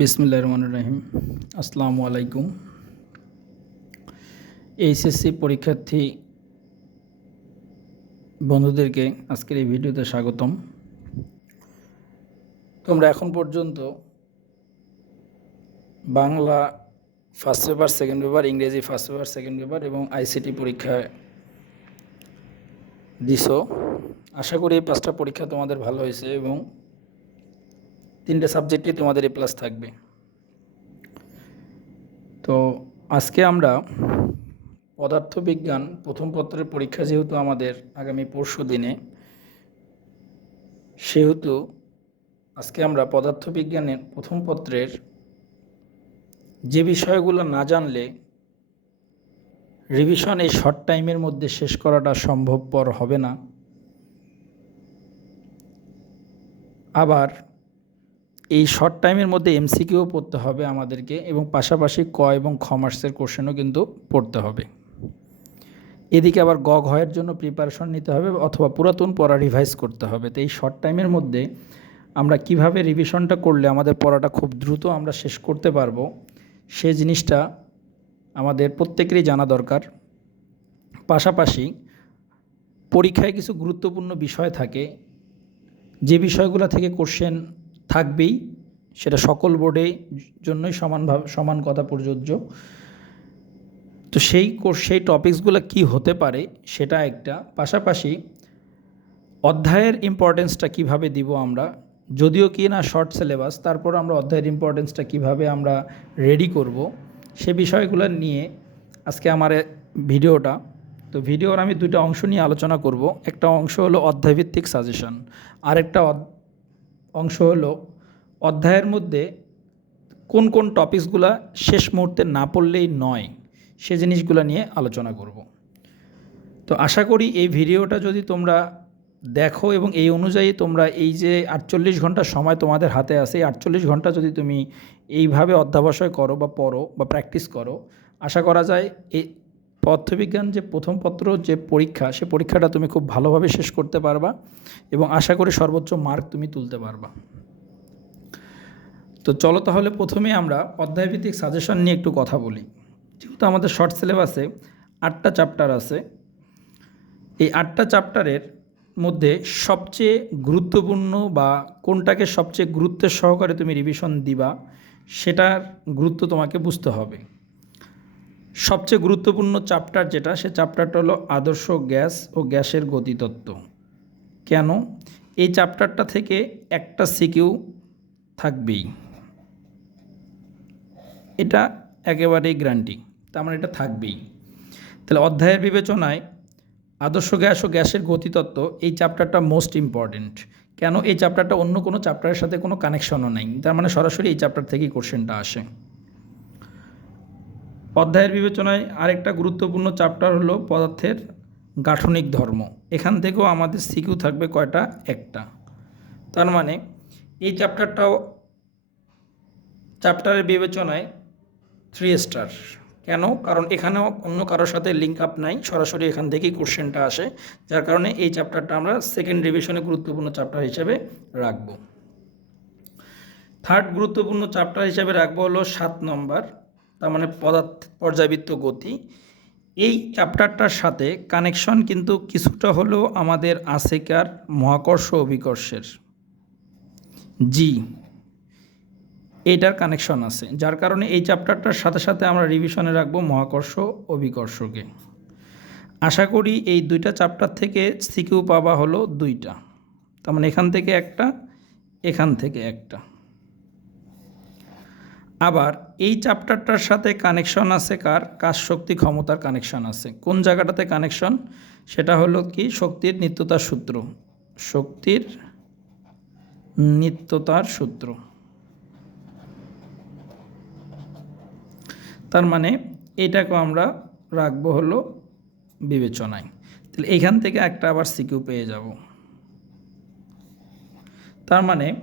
বিসমুল্লাহ রহমান রাহিম আসসালামু আলাইকুম এইচএসসি পরীক্ষার্থী বন্ধুদেরকে আজকের এই ভিডিওতে স্বাগতম। তোমরা এখন পর্যন্ত Bangla first paper second paper ইংরেজি ফার্স্ট পেপার সেকেন্ড পেপার এবং আইসিটি পরীক্ষায় দিছো। আশা করি এই পাঁচটা পরীক্ষা তোমাদের ভালো হয়েছে এবং তিনটে সাবজেক্টে তোমাদের এ প্লাস থাকবে। তো আজকে আমরা পদার্থবিজ্ঞান প্রথম পত্রের পরীক্ষা যেহেতু আমাদের আগামী পরশু দিনে, সেহেতু আজকে আমরা পদার্থবিজ্ঞানের প্রথম পত্রের যে বিষয়গুলো না জানলে রিভিশন এই শর্ট টাইমের মধ্যে শেষ করাটা সম্ভবপর হবে না। আবার এই শর্ট টাইমের মধ্যে এমসিকিউ পড়তে হবে আমাদেরকে এবং পাশাপাশি ক এবং কমার্সের কোশ্চেনও কিন্তু পড়তে হবে। এদিকে আবার গ ঘয়ের জন্য প্রিপারেশন নিতে হবে অথবা পুরাতন পড়া রিভাইজ করতে হবে। তো এই শর্ট টাইমের মধ্যে আমরা কীভাবে রিভিশনটা করলে আমাদের পড়াটা খুব দ্রুত আমরা শেষ করতে পারব, সে জিনিসটা আমাদের প্রত্যেকেরই জানা দরকার। পাশাপাশি পরীক্ষায় কিছু গুরুত্বপূর্ণ বিষয় থাকে, যে বিষয়গুলো থেকে কোশ্চেন থাকবেই। সেটা সকল বোর্ডে জন্যই সমানভাবে সমান কথা প্রযোজ্য। তো সেই কোর্স সেই টপিকসগুলো কি হতে পারে সেটা একটা। পাশাপাশি অধ্যায়ের ইম্পর্টেন্সটা কীভাবে দিব আমরা? যদিও কি না শর্ট সিলেবাস তারপর আমরা অধ্যায়ের ইম্পর্টেন্সটা কীভাবে আমরা রেডি করব, সে বিষয়গুলো নিয়ে আজকে আমার ভিডিওটা। তো ভিডিওর আমি দুইটা অংশ নিয়ে আলোচনা করব। একটা অংশ হলো অধ্যায়ভিত্তিক সাজেশন আরেকটা অংশ হলো অধ্যায়ের মধ্যে কোন কোন টপিকসগুলো শেষ মুহূর্তে না পড়লেই নয়, সে জিনিসগুলো নিয়ে আলোচনা করব। তো আশা করি এই ভিডিওটা যদি তোমরা দেখো এবং এই অনুযায়ী তোমরা এই যে আটচল্লিশ ঘণ্টা সময় তোমাদের হাতে আসে এই আটচল্লিশ ঘণ্টা যদি তুমি এইভাবে অধ্যাবসায় করো বা পড়ো বা প্র্যাকটিস করো, আশা করা যায় এই পদার্থবিজ্ঞান যে প্রথম পত্র, যে পরীক্ষা, সে পরীক্ষাটা তুমি খুব ভালোভাবে শেষ করতে পারবা এবং আশা করি সর্বোচ্চ মার্ক তুমি তুলতে পারবা। তো চলো তাহলে প্রথমে আমরা অধ্যায়ভিত্তিক সাজেশন নিয়ে একটু কথা বলি। যেহেতু আমাদের শর্ট সিলেবাসে আটটা চ্যাপ্টার আছে, এই আটটা চ্যাপ্টারের মধ্যে সবচেয়ে গুরুত্বপূর্ণ বা কোনটাকে সবচেয়ে গুরুত্বের সহকারে তুমি রিভিশন দিবা, সেটার গুরুত্ব তোমাকে বুঝতে হবে। সবচেয়ে গুরুত্বপূর্ণ চ্যাপ্টার যেটা, সে চ্যাপ্টারটা হলো আদর্শ গ্যাস ও গ্যাসের গতিতত্ত্ব। কেন? এই চ্যাপ্টারটা থেকে একটা সিকিউ থাকবেই। এটা একেবারেই গ্যারান্টি তার মানে এটা থাকবেই। তাহলে অধ্যায়ের বিবেচনায় আদর্শ গ্যাস ও গ্যাসের গতিতত্ত্ব এই চ্যাপ্টারটা মোস্ট ইম্পর্টেন্ট কেন? এই চ্যাপ্টারটা অন্য কোনো চ্যাপ্টারের সাথে কোনো কানেকশনও নেই। তার মানে সরাসরি এই চ্যাপ্টার থেকেই কোশ্চেনটা আসে। অধ্যায়ের বিবেচনায় আরেকটা গুরুত্বপূর্ণ চ্যাপ্টার হলো পদার্থের গাঠনিক ধর্ম। এখান থেকেও আমাদের সিকিউ থাকবে কয়টা? একটা। তার মানে এই চ্যাপ্টারটাও চ্যাপ্টারের বিবেচনায় থ্রি স্টার কেন? কারণ এখানেও অন্য কারোর সাথে লিঙ্ক আপ নাই। সরাসরি এখান থেকেই কোশ্চেনটা আসে। যার কারণে এই চ্যাপ্টারটা আমরা সেকেন্ড রিভিশনে গুরুত্বপূর্ণ চ্যাপ্টার হিসেবে রাখব। থার্ড গুরুত্বপূর্ণ চ্যাপ্টার হিসেবে রাখব হলো সাত নম্বর তার মানে পদার্থ পর্যাবৃত্ত গতি। এই চ্যাপ্টারটার সাথে কানেকশন কিন্তু কিছুটা হলেও আমাদের আসেকার মহাকর্ষ অভিকর্ষের। জি এইটার কানেকশন আছে। যার কারণে এই চ্যাপ্টারটার সাথে সাথে আমরা রিভিশনে রাখব মহাকর্ষ অভিকর্ষকে। আশা করি এই দুইটা চ্যাপ্টার থেকে সিকিউ পাবা হলো দুইটা। তার মানে এখান থেকে একটা, এখান থেকে একটা। আবার এই চ্যাপ্টারটার সাথে কানেকশন আছে কার? কাজ শক্তি ক্ষমতার কানেকশন আছে? কোন জায়গাটাতে কানেকশন সেটা হলো কি? শক্তির নিত্যতার সূত্র। শক্তির নিত্যতার সূত্র। তার মানে এটাকে আমরা রাখব হলো বিবেচনায়। তাহলে এইখান থেকে একটা আবার সিকিউ পেয়ে যাব। তার মানে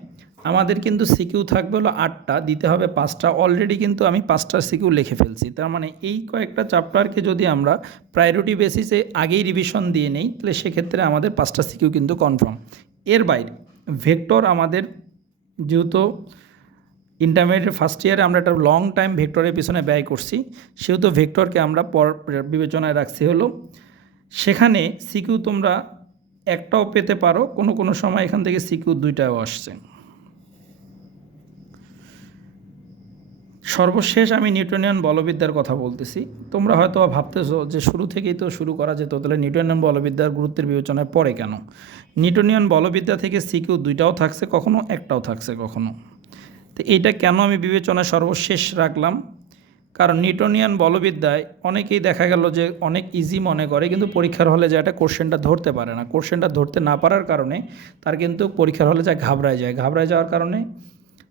আমাদের কিন্তু সিকিউ থাকবে হলো আটটা, দিতে হবে পাঁচটা। অলরেডি কিন্তু আমি পাঁচটা সিকিউ লিখে ফেলছি। তার মানে এই কয়েকটা চ্যাপ্টারকে যদি আমরা প্রায়োরিটি বেসিসে আগেই রিভিশন দিয়ে নেই, তাহলে সেক্ষেত্রে আমাদের পাঁচটা সিকিউ কিন্তু কনফার্ম এর বাইরে ভেক্টর আমাদের যেহেতু ইন্টারমিডিয়েট ফার্স্ট ইয়ারে আমরা একটা লং টাইম ভেক্টরের পিছনে ব্যয় করছি, সেহেতু ভেক্টরকে আমরা পর বিবেচনায় রাখছি হলো, সেখানে সিকিউ তোমরা একটাও পেতে পারো। কোনো কোনো সময় এখান থেকে সিকিউ দুইটাও আসছে। সর্বশেষ আমি নিউটনিয়ান বলবিদ্যার কথা বলতেছি। তোমরা হয়তো ভাবতেছো যে শুরু থেকেই তো শুরু করা যেত, তাহলে নিউটনিয়ান বলবিদ্যার গুরুত্বের বিবেচনায় পড়ে কেন? নিউটনিয়ান বলবিদ্যা থেকে সিকিউ দুইটাও থাকছে, কখনো একটাও থাকছে কখনো। তো এইটা কেন আমি বিবেচনায় সর্বশেষ রাখলাম? কারণ নিউটনিয়ান বলবিদ্যায় অনেকেই দেখা গেল যে অনেক ইজি মনে করে, কিন্তু পরীক্ষার হলে যায় একটা কোশ্চেনটা ধরতে পারে না। কোশ্চেনটা ধরতে না পারার কারণে তার কিন্তু পরীক্ষার হলে যা ঘাবড়ায় যায়। ঘাবড়ায় যাওয়ার কারণে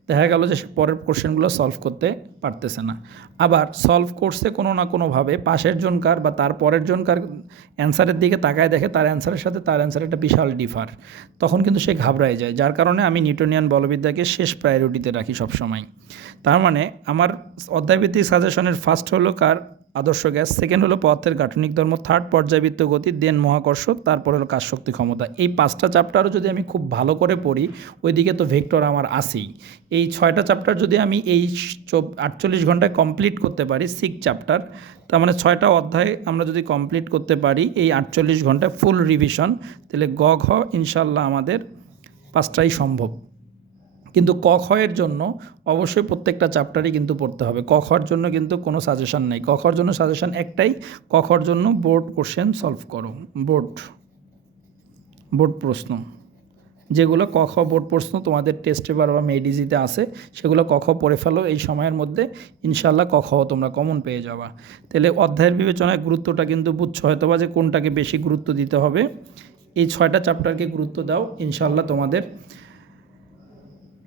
দেখা গেল যে সে পরের কোশ্চেনগুলো সলভ করতে পারতেছে না। আবার সলভ করছে কোনো না কোনোভাবে পাশের জনকার বা তার পরের জনকার অ্যান্সারের দিকে তাকায় দেখে তার অ্যান্সারের সাথে তার অ্যান্সার একটা বিশাল ডিফার তখন কিন্তু সে ঘাবড়ায় যায়, যার কারণে আমি নিউটনিয়ান বলবিদ্যাকে শেষ প্রায়োরিটিতে রাখি সবসময়। তার মানে আমার অধ্যায়ভিত্তিক সাজেশনের ফার্স্ট হলো কার? আদর্শ গ্যাস। সেকেন্ড হলো পদার্থের গাঠনিক ধর্ম। থার্ড পর্যায়বৃত্ত গতি দেন মহাকর্ষ তারপর হলো কাজ শক্তি ক্ষমতা। এই পাঁচটা চ্যাপ্টারও যদি আমি খুব ভালো করে পড়ি, ওইদিকে তো ভেক্টর আমার আসেই এই ছয়টা চ্যাপ্টার যদি আমি এই আটচল্লিশ ঘন্টায় কমপ্লিট করতে পারি সিক্স চ্যাপ্টার তার মানে ছয়টা অধ্যায় আমরা যদি কমপ্লিট করতে পারি, এই আটচল্লিশ ঘন্টায় ফুল রিভিশন তাহলে গ ঘ ইনশাল্লাহ আমাদের পাঁচটাই সম্ভব। কিন্তু ক খয়ের জন্য অবশ্যই প্রত্যেকটা চ্যাপ্টারই কিন্তু পড়তে হবে। ক খর জন্য কিন্তু কোনো সাজেশন নেই। ক খর জন্য সাজেশন একটাই, ক খর জন্য বোর্ড কোশ্চেন সলভ করো। বোর্ড বোর্ড প্রশ্ন। যেগুলো ক খ বোর্ড প্রশ্ন তোমাদের টেস্ট পেপার বা মেডিজিতে আসে, সেগুলো ক খ পড়ে ফেলো। এই সময়ের মধ্যে ইনশাল্লাহ ক খ তোমরা কমন পেয়ে যাবা। তাহলে অধ্যায়ের বিবেচনায় গুরুত্বটা কিন্তু বুঝছ। হয়তো বা যে কোনটাকে বেশি গুরুত্ব দিতে হবে, এই ছয়টা চ্যাপ্টারকে গুরুত্ব দাও। ইনশাল্লাহ তোমাদের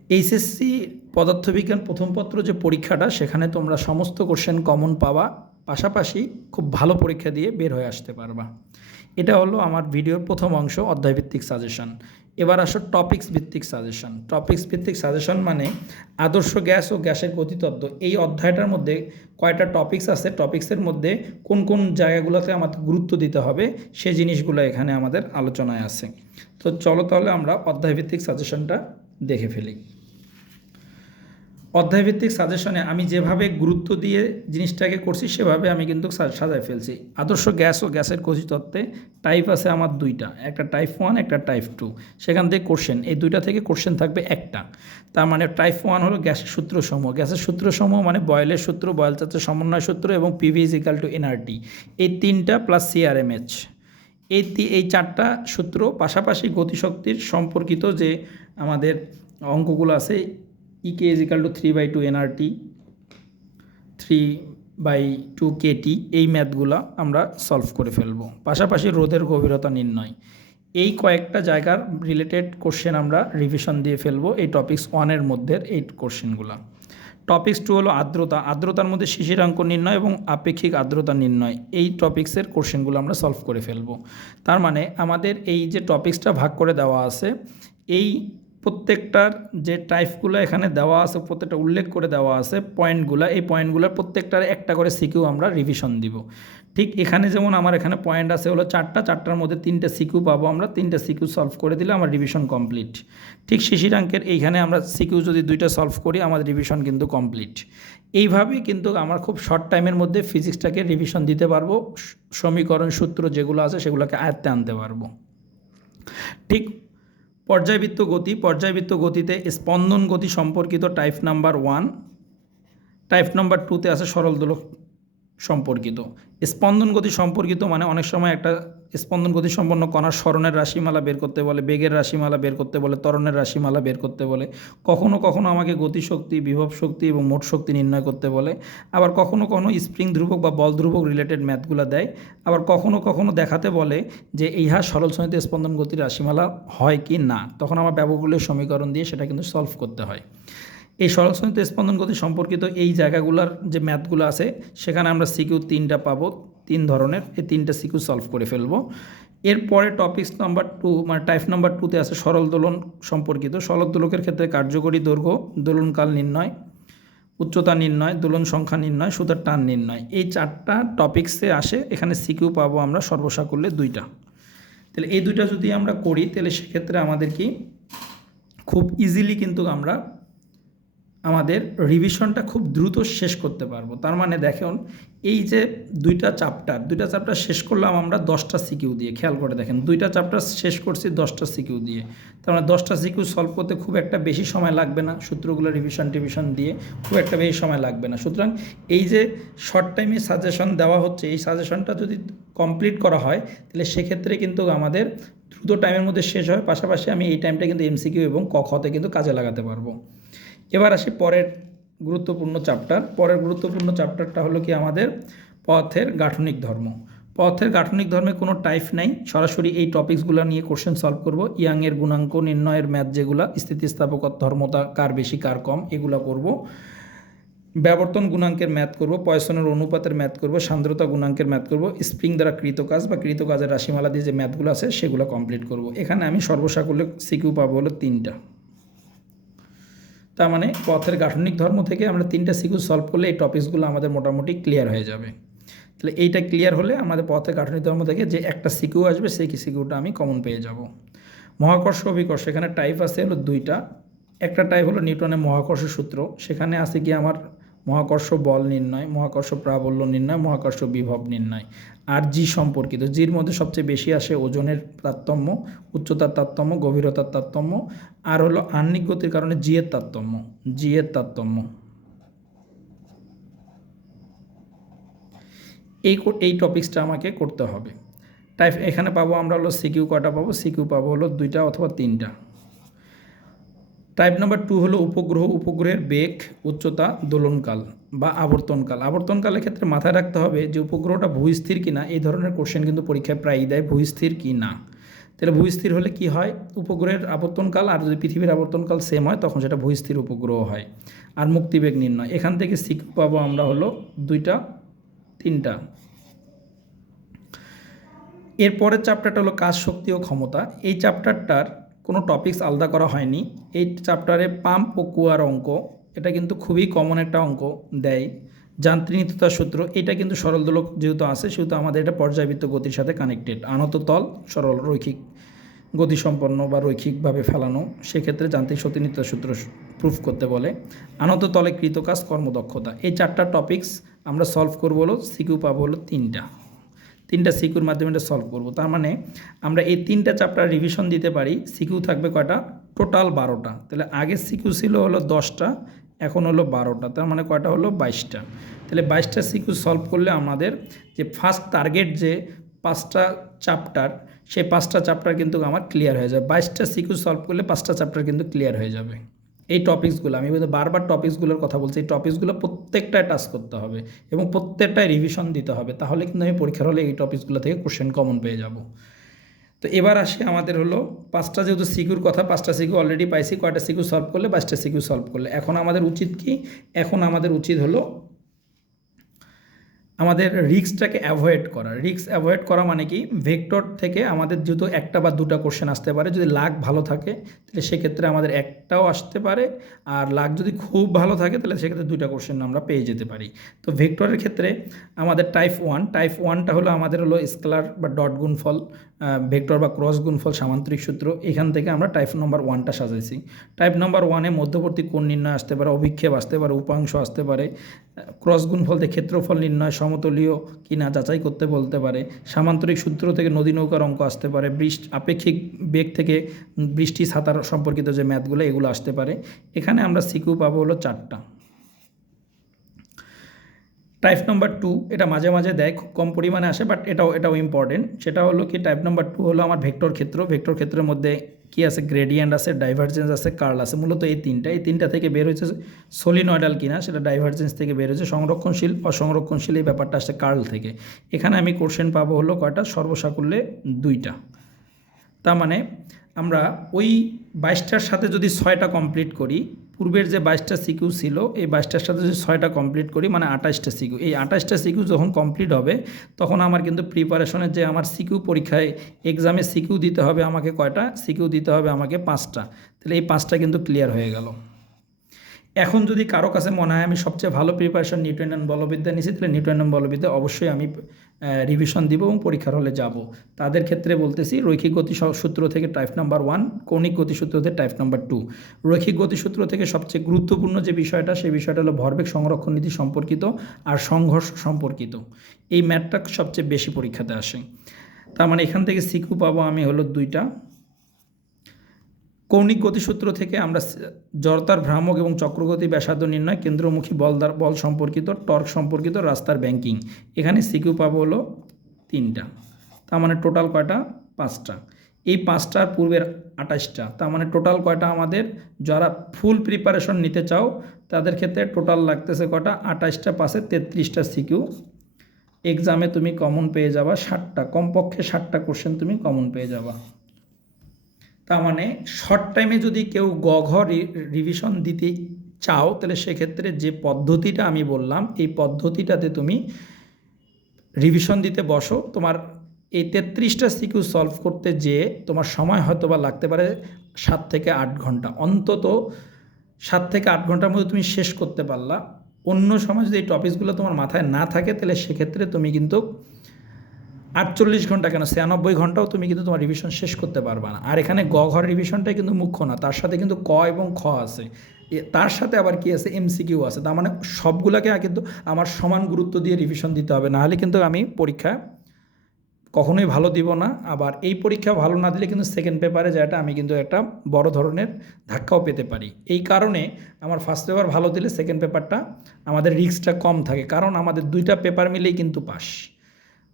এইচএসসি পদার্থবিজ্ঞান প্রথম পত্র যে পরীক্ষাটা, সেখানে তোমরা সমস্ত কোশ্চেন কমন পাওয়া পাশাপাশি খুব ভালো পরীক্ষা দিয়ে বের হয়ে আসতে পারবা। এটা হলো আমার ভিডিওর প্রথম অংশ, অধ্যায়ভিত্তিক সাজেশন এবার আসো টপিক্স ভিত্তিক সাজেশন টপিক্স ভিত্তিক সাজেশন মানে আদর্শ গ্যাস ও গ্যাসের গতিতত্ত্ব। এই অধ্যায়টার মধ্যে কয়টা টপিক্স আছে? টপিক্সের মধ্যে কোন কোন জায়গাগুলোতে আমাদের গুরুত্ব দিতে হবে? সে জিনিসগুলো এখানে আমাদের আলোচনায় আছে। তো চলো তাহলে আমরা অধ্যায়ভিত্তিক সাজেশনটা দেখে ফেলি। অধ্যায়ভিত্তিক সাজেশনে আমি যেভাবে গুরুত্ব দিয়ে জিনিসটাকে করছি, সেভাবে আমি কিন্তু সাজায় ফেলছি। আদর্শ গ্যাস ও গ্যাসের তত্ত্বে টাইপ আছে আমার দুইটা, একটা টাইপ ওয়ান, একটা টাইপ টু। সেখান থেকে কোশ্চেন, এই দুইটা থেকে কোশ্চেন থাকবে একটা। তার মানে টাইপ ওয়ান হলো গ্যাসের সূত্রসমূহ। গ্যাসের সূত্রসমূহ মানে বয়েলের সূত্র, বয়েল চাচ্ছে সমন্বয় সূত্র এবং PV is equal to nRT এই তিনটা প্লাস সিআরএমএচ এই এই চারটা সূত্র পাশাপাশি গতিশক্তির সম্পর্কিত যে আমাদের অঙ্কগুলো আছে Ek is equal to three by two nRT three by two kT এই ম্যাথগুলো আমরা সলভ করে ফেলব। পাশাপাশি রোদের গভীরতা নির্ণয়। এই কয়েকটা জায়গার রিলেটেড কোশ্চেন আমরা রিভিশন দিয়ে ফেলব এই টপিক্স ওয়ানের মধ্যে এই কোশ্চেনগুলো টপিক্স টু হলো আর্দ্রতা। আর্দ্রতার মধ্যে শিশিরাঙ্ক নির্ণয় এবং আপেক্ষিক আর্দ্রতা নির্ণয়। এই টপিক্সের কোশ্চেনগুলো আমরা সলভ করে ফেলব। তার মানে আমাদের এই যে টপিক্সটা ভাগ করে দেওয়া আছে, এই প্রত্যেকটার যে টাইপগুলো এখানে দেওয়া আছে, প্রত্যেকটা উল্লেখ করে দেওয়া আছে, পয়েন্টগুলো, এই পয়েন্টগুলোর প্রত্যেকটার একটা করে সিকিউ আমরা রিভিশন দিব। ঠিক এখানে যেমন আমার এখানে পয়েন্ট আছে, হলো চারটা, চারটার মধ্যে তিনটে সিকিউ পাবো আমরা, তিনটে সিকিউ সলভ করে দিলে আমার রিভিশন কমপ্লিট ঠিক শিশিরাঙ্কের এইখানে আমরা সিকিউ যদি দুইটা সলভ করি, আমাদের রিভিশন কিন্তু কমপ্লিট এইভাবেই কিন্তু আমরা খুব শর্ট টাইমের মধ্যে ফিজিক্সটাকে রিভিশন দিতে পারব সমীকরণ সূত্র যেগুলো আছে সেগুলোকে আয়ত্তে আনতে পারব। ঠিক পর্যায়বৃত্ত গতি, পর্যায়বৃত্ত গতিতে স্পন্দন গতি সম্পর্কিত type number one type number টুতে আছে সরল দোলক সম্পর্কিত। স্পন্দন গতি সম্পর্কিত মানে অনেক সময় একটা স্পন্দন গতি সম্পন্ন কণার স্মরণের রাশিমালা বের করতে বলে, বেগের রাশিমালা বের করতে বলে, ত্বরণের রাশিমালা বের করতে বলে, কখনো কখনো আমাকে গতিশক্তি, বিভব শক্তি এবং মোট শক্তি নির্ণয় করতে বলে, আবার কখনো কখনো স্প্রিং ধ্রুবক বা বল ধ্রুবক রিলেটেড ম্যাথগুলো দেয়, আবার কখনো কখনো দেখাতে বলে যে ইহা সরল সহিত স্পন্দন গতির রাশিমালা হয় কি না, তখন আমার ব্যবগুলোর সমীকরণ দিয়ে সেটা কিন্তু সলভ করতে হয়। এই সরলসনিত স্পন্দন গতি সম্পর্কিত এই জায়গাগুলোর যে ম্যাথগুলো আছে, সেখানে আমরা সিকিউ তিনটা পাবো। তিন ধরনের, এই তিনটা সিকিউ সলভ করে ফেলব। এরপরে টপিক্স নাম্বার টু মানে টাইপ নাম্বার টুতে আছে সরল দোলন সম্পর্কিত। সরল দোলকের ক্ষেত্রে কার্যকরী দৈর্ঘ্য, দোলনকাল নির্ণয়, উচ্চতা নির্ণয়, দোলন সংখ্যা নির্ণয়, সুতার টান নির্ণয়। এই চারটা টপিক্সে আসে, এখানে সিকিউ পাবো আমরা সর্বসাকুল্যে দুইটা। তাহলে এই দুইটা যদি আমরা করি, তাহলে সেক্ষেত্রে আমাদের কি? খুব ইজিলি কিন্তু আমরা আমাদের রিভিশনটা খুব দ্রুত শেষ করতে পারব। তার মানে দেখুন, এই যে দুইটা চ্যাপ্টার দুইটা চ্যাপ্টার শেষ করলাম আমরা দশটা সিকিউ দিয়ে। খেয়াল করে দেখেন, দুইটা চ্যাপ্টার শেষ করছি দশটা সিকিউ দিয়ে। তার মানে দশটা সিকিউ সলভ করতে খুব একটা বেশি সময় লাগবে না সূত্রগুলো রিভিশন টিভিশন দিয়ে খুব একটা বেশি সময় লাগবে না। সুতরাং এই যে শর্ট টাইমে সাজেশন দেওয়া হচ্ছে, এই সাজেশনটা যদি কমপ্লিট করা হয়, তাহলে সেক্ষেত্রে কিন্তু আমাদের দ্রুত টাইমের মধ্যে শেষ হয়। পাশাপাশি আমি এই টাইমটা কিন্তু এমসিকিউ এবং ক খতে কিন্তু কাজে লাগাতে পারব। এবার আসি পরের গুরুত্বপূর্ণ চ্যাপ্টার পরের গুরুত্বপূর্ণ চ্যাপ্টারটা হলো কি আমাদের পথের গাঠনিক ধর্ম। পথের গাঠনিক ধর্মে কোনো টাইপ নাই। সরাসরি এই টপিকসগুলো নিয়ে কোশ্চেন সলভ করব। ইয়াংয়ের গুণাঙ্ক, নির্ণয়ের ম্যাথ যেগুলো, স্থিতিস্থাপকত ধর্মতা, কার বেশি, কার কম, এগুলো করব। ব্যাবর্তন গুণাঙ্কের ম্যাথ করব, পয়সনের অনুপাতের ম্যাথ করব, সান্দ্রতা গুণাঙ্কের ম্যাথ করব স্প্রিং দ্বারা কৃত কাজ বা কৃত কাজের রাশিমালা দিয়ে যে ম্যাথগুলো আছে সেগুলো কমপ্লিট করব। এখানে আমি সর্বসাকুল্যে সিকিউ পাবো হলো তিনটা। তার মানে পথের গাঠনিক ধর্ম থেকে আমরা তিনটা সিকিউ সলভ করলে এই টপিকসগুলো আমাদের মোটামুটি ক্লিয়ার হয়ে যাবে। তাহলে এইটা ক্লিয়ার হলে আমাদের পথের গাঠনিক ধর্ম থেকে যে একটা সিকিউ আসবে, সেই সিকিউটা আমি কমন পেয়ে যাব। মহাকর্ষ অভিকর্ষ, এখানে টাইপ আছে হলো দুইটা। একটা টাইপ হলো নিউটনের মহাকর্ষ সূত্র, সেখানে আছে কি আমার মহাকর্ষ বল নির্ণয়, মহাকর্ষ প্রাবল্য নির্ণয়, মহাকর্ষ বিভব নির্ণয়। আর জি সম্পর্কিত, জির মধ্যে সবচেয়ে বেশি আসে ওজনের তারতম্য, উচ্চতার তারতম্য, গভীরতার তারতম্য, আর হলো আহ্নিক গতির কারণে জি এর তারতম্য, জি এর তারতম্য। এই এই টপিক্সটা আমাকে করতে হবে। টাইপ এখানে পাবো আমরা হলো সিকিউ কটা পাবো? সিকিউ পাবো হলো দুইটা অথবা তিনটা। টাইপ নাম্বার টু হলো উপগ্রহ, উপগ্রহের বেগ, উচ্চতা, দোলনকাল বা আবর্তনকাল। আবর্তনকালের ক্ষেত্রে মাথায় রাখতে হবে যে উপগ্রহটা ভূস্থির কিনা, এই ধরনের কোশ্চেন কিন্তু পরীক্ষায় প্রায়ই দেয় ভূস্থির কি না তাহলে ভূস্থির হলে কি হয়? উপগ্রহের আবর্তনকাল আর যদি পৃথিবীর আবর্তনকাল সেম হয়, তখন সেটা ভূস্থির উপগ্রহ হয়। আর মুক্তিবেগ নির্ণয়। এখান থেকে শিখ পাবো আমরা হলো দুইটা, তিনটা। এরপরের চ্যাপ্টারটা হলো কাজ, শক্তি ও ক্ষমতা। এই চ্যাপ্টারটার কোনো টপিকস আলাদা করা হয়নি। এই চ্যাপ্টারে পাম্প ও কুয়ার অঙ্ক, এটা কিন্তু খুবই কমন একটা অঙ্ক দেয়। যান্ত্রিকতার সূত্র, এটা কিন্তু সরল দোলক যেহেতু আছে, সেহেতু আমাদের এটা পর্যায়বৃত্ত গতির সাথে কানেক্টেড আনত তল, সরল রৈখিক গতিসম্পন্ন বা রৈখিকভাবে ফেলানো, সেক্ষেত্রে যান্ত্রিক সতীনিত্যতার সূত্র প্রুফ করতে বলে। আনত তলে কৃতকাজ কর্মদক্ষতা। এই চারটা টপিকস আমরা সলভ করব হলো সিকিউ পাবো হলো তিনটা। তিনটা সিকিউর মাধ্যমে এটা সলভ করব। তার মানে আমরা এই তিনটা চ্যাপ্টার রিভিশন দিতে পারি, সিকিউ থাকবে কয়টা? টোটাল বারোটা। তাহলে আগের সিকিউ ছিল হলো দশটা, এখন হলো বারোটা। তার মানে কয়টা হলো? বাইশটা। তাহলে বাইশটা সিকিউ সলভ করলে আমাদের যে ফার্স্ট টার্গেট যে পাঁচটা চ্যাপ্টার সেই পাঁচটা চ্যাপ্টার কিন্তু আমার ক্লিয়ার হয়ে যাবে। বাইশটা সিকিউ সলভ করলে পাঁচটা চ্যাপ্টার কিন্তু ক্লিয়ার হয়ে যাবে। এই টপিকসগুলো আমি বলতে বারবার টপিক্সগুলোর কথা বলছি, এই টপিকসগুলো প্রত্যেকটায় টাচ করতে হবে এবং প্রত্যেকটায় রিভিশন দিতে হবে, তাহলে কিন্তু আমি পরীক্ষার হলে এই টপিকসগুলো থেকে কোশ্চেন কমন পেয়ে যাব। তো এবার আসে, আমাদের হলো পাঁচটা যেহেতু সিকিউর কথা, পাঁচটা সিকিউ অলরেডি পাইছি, কয়টা সিকিউ সলভ করলে পাঁচটা সিকিউ সলভ করলে। এখন আমাদের উচিত কি? এখন আমাদের উচিত হলো আমাদের রিক্সটাকে অ্যাভয়েড করা। রিক্স অ্যাভয়েড করা মানে কি? ভেক্টর থেকে আমাদের যেহেতু একটা বা দুটা কোশ্চেন আসতে পারে, যদি লাগ ভালো থাকে, তাহলে সেক্ষেত্রে আমাদের একটাও আসতে পারে। আর লাগ যদি খুব ভালো থাকে, তাহলে সেক্ষেত্রে দুইটা কোশ্চেন আমরা পেয়ে যেতে পারি। তো ভেক্টরের ক্ষেত্রে আমাদের টাইপ ওয়ান টাইপ ওয়ানটা হলো আমাদের হলো স্কেলার বা ডট গুণফল ভেক্টর বা ক্রস গুণফল সামান্তরিক সূত্র। এখান থেকে আমরা টাইপ নম্বর ওয়ানটা সাজাইছি। টাইপ নম্বর ওয়ানে মধ্যবর্তী কোণ নির্ণয় আসতে পারে, অভিক্ষেপ আসতে পারে, উপাংশ আসতে পারে। ক্রস গুণফল থেকে ক্ষেত্রফল নির্ণয় সমতলীয় কিনা যাচাই করতে বলতে পারে। সামান্তরিক সূত্র থেকে নদী নৌকার অঙ্ক আসতে পারে। বৃষ্টি, আপেক্ষিক বেগ থেকে বৃষ্টি, সাঁতার সম্পর্কিত যে ম্যাথগুলো, এগুলো আসতে পারে। এখানে আমরা সিকিউ পাবো হলো চারটা। টাইপ নাম্বার টু এটা মাঝে মাঝে দেয়, খুব কম পরিমাণে আসে বাট এটাও এটাও ইম্পর্টেন্ট সেটা হলো কি টাইপ নাম্বার টু হলো আমার ভেক্টর ক্ষেত্র। ভেক্টর ক্ষেত্রের মধ্যে কি আছে? গ্রেডিয়েন্ট আছে ডাইভারজেন্স আছে কার্ল আছে, মূলত এই তিনটা। এই তিনটা থেকে বের হয়েছে সলিনয়েডাল কিনা, সেটা ডাইভারজেন্স থেকে বের হয়েছে সংরক্ষণশীল, অসংরক্ষণশীল, এই ব্যাপারটা আসছে কার্ল থেকে। এখানে আমি কোশ্চেন পাবো হলো কয়টা? সর্বসাকুল্যে দুইটা। তার মানে আমরা ওই বাইশটার সাথে যদি ছয়টা কমপ্লিট করি পূর্বের যে বাইশটা সিকিউ ছিল, এই বাইশটার সাথে যদি ছয়টা কমপ্লিট করি মানে আঠাশটা সিকিউ, এই আঠাশটা সিকিউ যখন কমপ্লিট হবে, তখন আমার কিন্তু প্রিপারেশনের যে আমার সিকিউ পরীক্ষায় এক্সামে সিকিউ দিতে হবে আমাকে কয়টা? সিকিউ দিতে হবে আমাকে পাঁচটা। তাহলে এই পাঁচটা কিন্তু ক্লিয়ার হয়ে গেল। এখন যদি কারও কাছে মনে হয় আমি সবচেয়ে ভালো প্রিপারেশন নিউটন অ্যান্ড বলবিদ্যা নিয়েছি তাহলে নিউটন অ্যান্ড বলবিদ্যা অবশ্যই আমি রিভিশন দিব এবং পরীক্ষার হলে যাব। তাদের ক্ষেত্রে বলতেছি রৈখিক গতি সূত্র থেকে টাইপ নাম্বার ওয়ান কৌণিক গতিসূত্র থেকে টাইপ নাম্বার টু রৈখিক গতিসূত্র থেকে সবচেয়ে গুরুত্বপূর্ণ যে বিষয়টা, সেই বিষয়টা হলো ভরবেগ সংরক্ষণ নীতি সম্পর্কিত আর সংঘর্ষ সম্পর্কিত। এই ম্যাথটা সবচেয়ে বেশি পরীক্ষাতে আসে। তার মানে এখান থেকে সিকু পাবো আমি হলো দুইটা। কৌণিক গতিসূত্র থেকে আমরা জড়তার ভ্রামক এবং চক্রগতি ব্যাসার্ধ নির্ণয়, কেন্দ্রমুখী বলদার বল সম্পর্কিত, টর্ক সম্পর্কিত, রাস্তার ব্যাংকিং। এখানে সিকিউ পাবো হলো তিনটা। তার মানে টোটাল কয়টা? পাঁচটা। এই পাঁচটার পূর্বের আঠাশটা। তার মানে টোটাল কয়টা আমাদের? যারা ফুল প্রিপারেশন নিতে চাও, তাদের ক্ষেত্রে টোটাল লাগতেছে কটা আঠাশটা পাশে তেত্রিশটা সিকিউ এক্সামে তুমি কমন পেয়ে যাবা ষাটটা। কমপক্ষে ষাটটা কোশ্চেন তুমি কমন পেয়ে যাবা। তার মানে শর্ট টাইমে যদি কেউ গ ঘ রিভিশন দিতে চাও, তাহলে সেক্ষেত্রে যে পদ্ধতিটা আমি বললাম, এই পদ্ধতিটাতে তুমি রিভিশন দিতে বসো। তোমার এই তেত্রিশটা সিকিউ সলভ করতে যেয়ে তোমার সময় হয়তো বা লাগতে পারে সাত থেকে আট ঘণ্টা। অন্তত সাত থেকে আট ঘণ্টার মধ্যে তুমি শেষ করতে পারলা। অন্য সময় যদি এই টপিকসগুলো তোমার মাথায় না থাকে, তাহলে সেক্ষেত্রে তুমি কিন্তু আটচল্লিশ ঘণ্টা কেন? ছিয়ানব্বই ঘন্টাও তুমি কিন্তু তোমার রিভিশন শেষ করতে পারবে না। আর এখানে গ ঘর রিভিশনটাই কিন্তু মুখ্য না, তার সাথে কিন্তু ক এবং খ আছে। তার সাথে আবার কি আছে? এমসিকিউ আছে। তার মানে সবগুলোকে কিন্তু আমার সমান গুরুত্ব দিয়ে রিভিশন দিতে হবে। নাহলে কিন্তু আমি পরীক্ষা কখনোই ভালো দিব না। আবার এই পরীক্ষা ভালো না দিলে কিন্তু সেকেন্ড পেপারে যেটা আমি কিন্তু একটা বড় ধরনের ধাক্কাও পেতে পারি। এই কারণে আমার ফার্স্ট পেপার ভালো দিলে সেকেন্ড পেপারটা আমাদের রিস্কটা কম থাকে। কারণ আমাদের দুইটা পেপার মিলেই কিন্তু পাস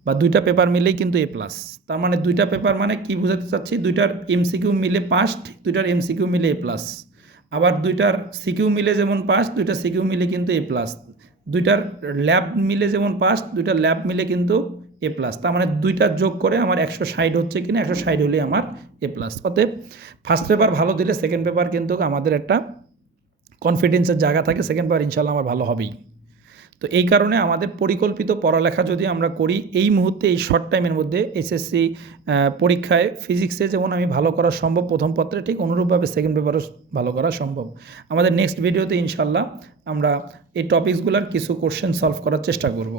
বা দুইটা পেপার মিলেই কিন্তু এ প্লাস তার মানে দুইটা পেপার মানে কি বোঝাতে চাচ্ছি? দুইটার এমসিকিউ মিলে পাস্ট দুইটার এমসিকিউ মিলে এ প্লাস আবার দুইটার সিকিউ মিলে যেমন পাস দুইটা সিকিউ মিলে কিন্তু এ প্লাস দুইটার ল্যাব মিলে যেমন পাস দুইটা ল্যাব মিলে কিন্তু এ প্লাস তার মানে দুইটা যোগ করে আমার একশো ষাট হচ্ছে কিনা, একশো ষাট হলেই আমার এ প্লাস অতএব ফার্স্ট পেপার ভালো দিলে সেকেন্ড পেপার কিন্তু আমাদের একটা কনফিডেন্সের জায়গা থাকে সেকেন্ড পেপার ইনশাল্লাহ আমার ভালো হবেই। তো এই কারণে আমাদের পরিকল্পিত পড়ালেখা যদি আমরা করি, এই মুহূর্তে এই শর্ট টাইমের মধ্যে এসএসসি পরীক্ষায় ফিজিক্সে যেমন আমি ভালো করা সম্ভব, প্রথম পত্রে ঠিক অনুরূপভাবে সেকেন্ড পেপারও ভালো করা সম্ভব। আমাদের নেক্সট ভিডিওতে ইনশাল্লাহ আমরা এই টপিকসগুলোর কিছু কোশ্চেন সলভ করার চেষ্টা করব।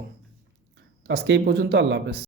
আজকে এই পর্যন্ত, আল্লাহ হাফেজ।